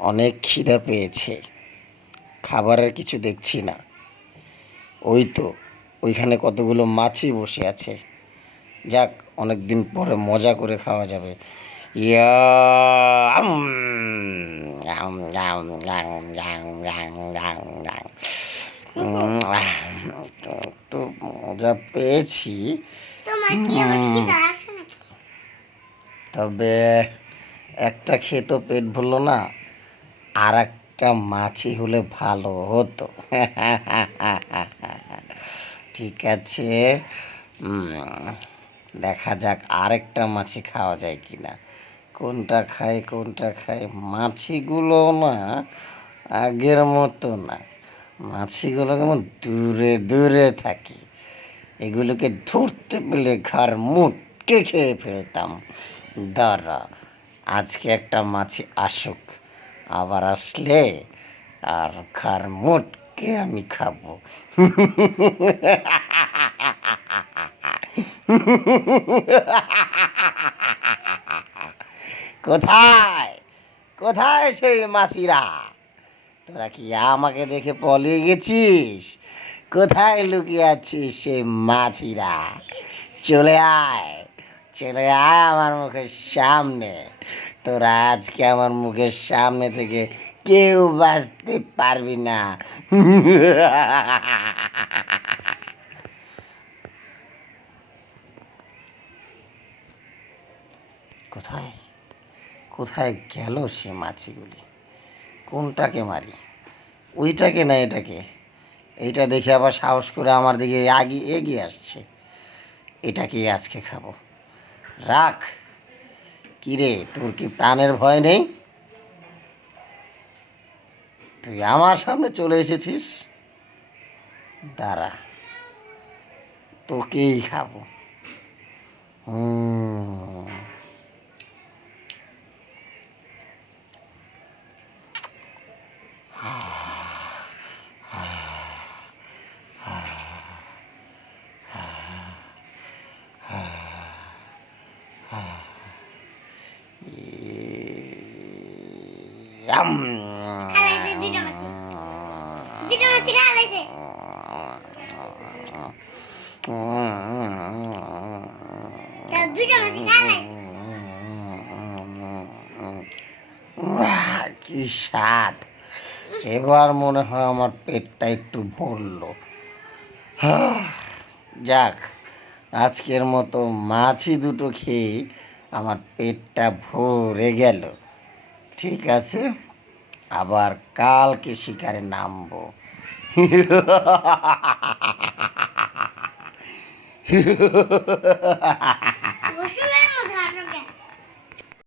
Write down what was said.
অনেক খিদা পেয়েছে, খাবারের কিছু দেখছি না। ওই তো ওইখানে কতগুলো মাছই বসে আছে। যাক, অনেক দিন পরে মজা করে খাওয়া যাবে। ইয়া আম, আম, আম, আম, আম, আম, আম, আম। একটু মজা পেয়েছি। তবে একটা খেয়ে তো পেট ভরলো না, আর একটা মাছি হলে ভালো হতো। ঠিক আছে, দেখা যাক আরেকটা মাছি খাওয়া যায় কিনা। কোনটা খাই মাছিগুলো না আগের মতো না। মাছিগুলো কেমন দূরে দূরে থাকে। এগুলোকে ধরতে পেলে ঘর মুটকে খেয়ে ফেলতাম। দাঁড়া, আজকে একটা মাছি আসুক, আবার আসলে আর ঘর মুটকে আমি খাবো। কোথায় কোথায় সেই মাছিরা? তোরা কি আমাকে দেখে পলিয়ে গেছিস? কোথায় লুকিয়ে আছিস সেই মাছিরা? চলে আয়, চলে আয় আমার মুখের সামনে। তোরা আজকে আমার মুখের সামনে থেকে কেউ বাঁচতে পারবি না। কোথায় কোথায় গেল সে মাছিগুলি? কোনটাকে মারি, ওইটাকে না এটাকে? এইটা দেখে আবার সাহস করে আমার দিকে এগিয়ে আসছে। এটাকেই আজকে খাবো। রাখ। কিরে, তোর কি প্রাণের ভয় নেই? তুই আমার সামনে চলে এসেছিস, দাঁড়া, তোকেই খাবো। হুম। ইয়াম। কি স্বাদ! এবার মনে হয় আমার পেটটা একটু ভরলো। যাক, আজকের মতো মাছই দুটো খেয়ে আমার পেটটা ভরে গেল। ঠিক আছে, আবার কালকে শিকারে নামবো।